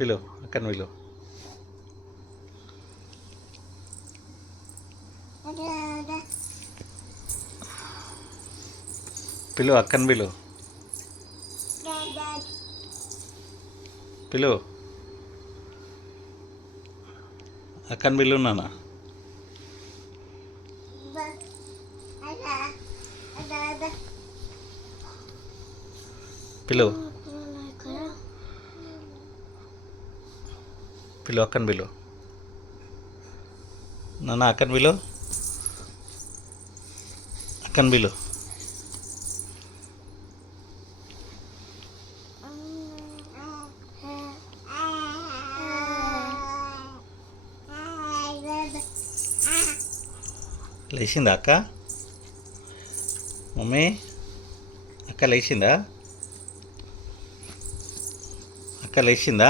పిలు అక్కని పిలు. పిలు అక్కని పిలు. పిలు అక్కని పిలు నాన్న. పిలు పిలు అక్కని పిలు నాన్న. అక్కని పిలు. అక్కని పిలు. లేచిందా అక్క? మమ్మీ అక్క లేచిందా? అక్క లేచిందా?